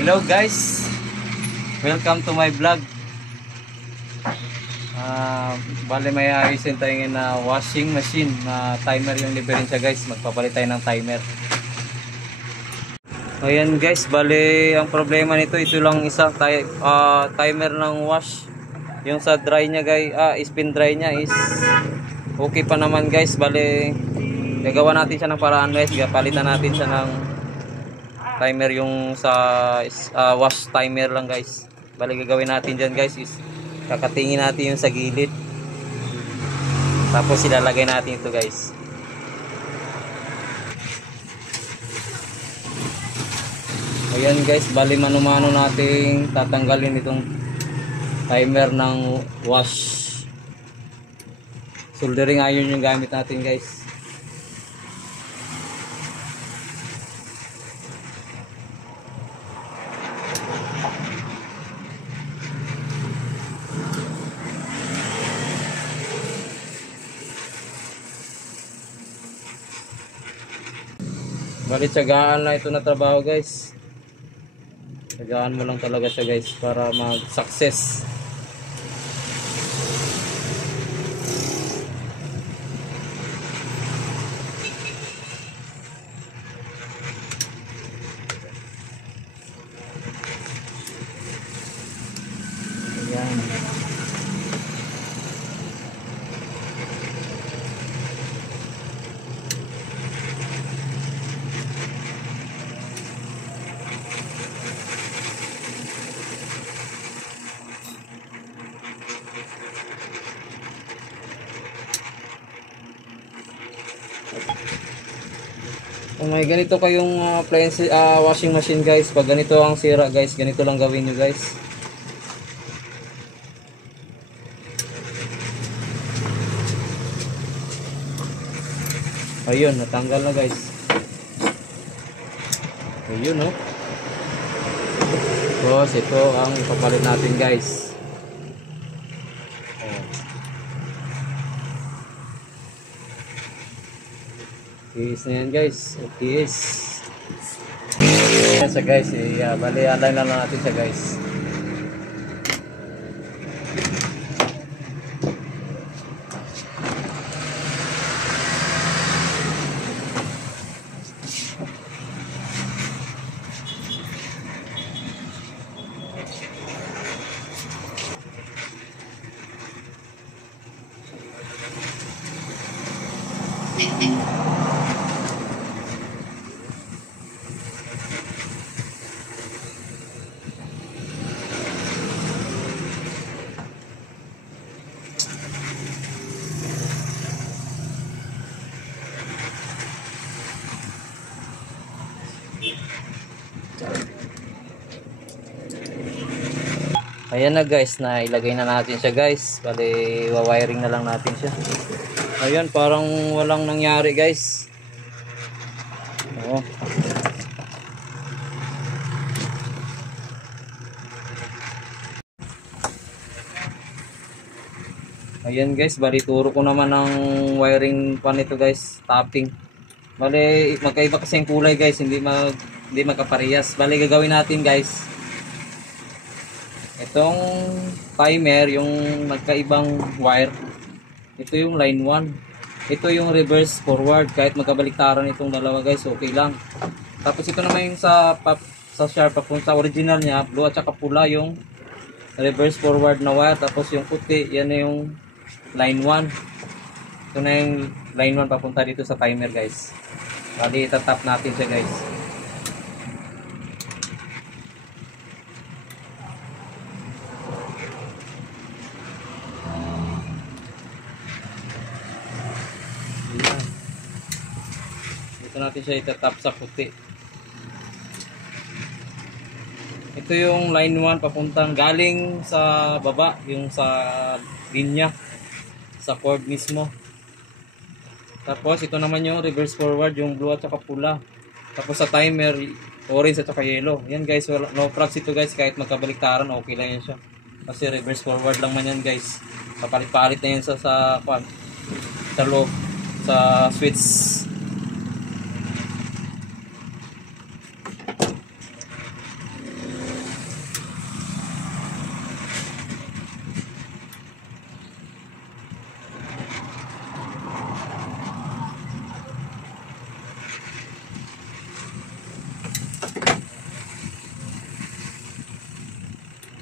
Hello guys, welcome to my vlog. Bale may ayusin tayo ngayon na washing machine na timer yung diferensya guys. Magpapalit tayo ng timer. Ayan guys, bale ang problema nito, ito lang isa timer ng wash. Yung sa dry nya guys, spin dry nya is okay pa naman guys. Bale gagawa natin siya ng paraan guys, palitan natin siya ng timer yung sa wash timer lang guys. Bali gagawin natin dyan guys is kakatingin natin yung sa gilid, tapos ilalagay natin ito guys. Ayan guys, bali mano-mano nating tatanggalin itong timer ng wash. Soldering iron yung gamit natin guys. Bali tiyagaan na ito na trabaho guys. Tiyagaan mo lang talaga siya guys para mag-success. Ayan. Kung may ganito kayong appliance, washing machine guys, pag ganito ang sira guys, ganito lang gawin nyo guys. Ayun, natanggal na guys. Ayun oh. Tapos ito ang ipapalit natin guys. Tiis na yan guys, tiis. Yan siya guys, bali align lang natin siya guys. Ayan na guys, na ilagay na natin siya guys. Bali wiring na lang natin siya. Ayan, parang walang nangyari guys. Oo. Ayan guys, bali turo ko naman ang wiring pa nito guys, tapping. Bali magkaiba kasi yung kulay guys, hindi magkaparehas. Bali gagawin natin guys, itong timer yung magkaibang wire, ito yung line 1, ito yung reverse forward. Kahit magkabaliktaran itong dalawa guys, okay lang. Tapos ito naman yung sa sharp papunta, original niya blue at saka pula yung reverse forward na wire. Tapos yung puti, yan na yung line 1. Ito na yung line 1 papunta dito sa timer guys. Bali itatap natin siya guys. Dito natin siya itatap sa puti. Ito yung line 1 papuntang galing sa baba, yung sa linya, sa cord mismo. Tapos ito naman yung reverse forward, yung blue at saka pula. Tapos sa timer, orange at saka yellow. Yan guys, no props ito guys, kahit magkabaliktaran okay lang yan siya. Kasi reverse forward lang man yan guys. Papalit-palit na yan sa loob, sa switch.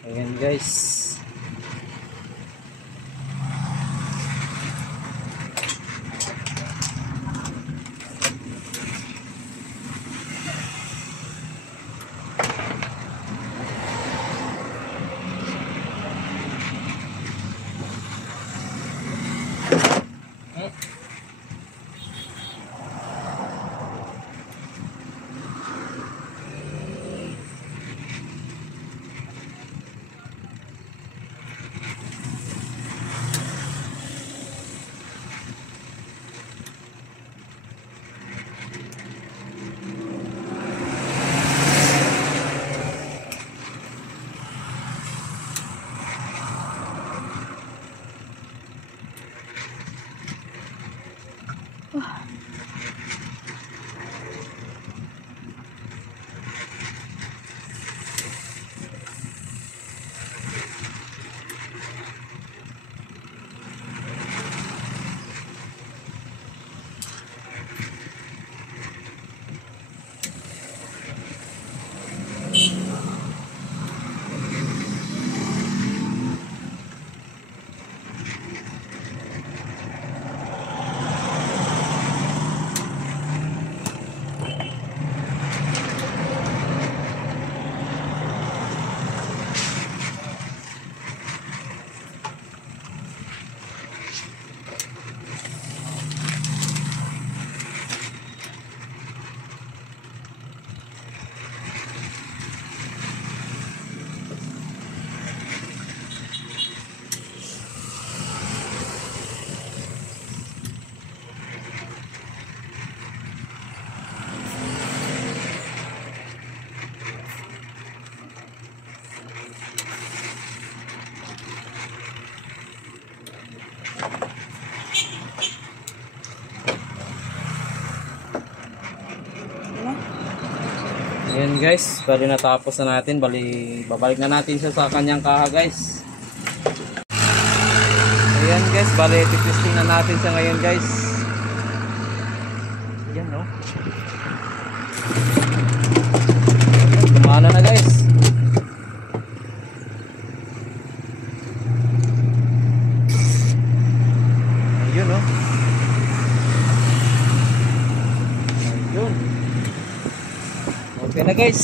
Ayan guys. Ayan guys, bali natapos na natin. Bali babalik na natin siya sa kanyang kaha guys. Ayan guys, bali testing na natin siya ngayon guys. Ayan no. Kumana na guys. Ayun no. Ayun. Okay na guys.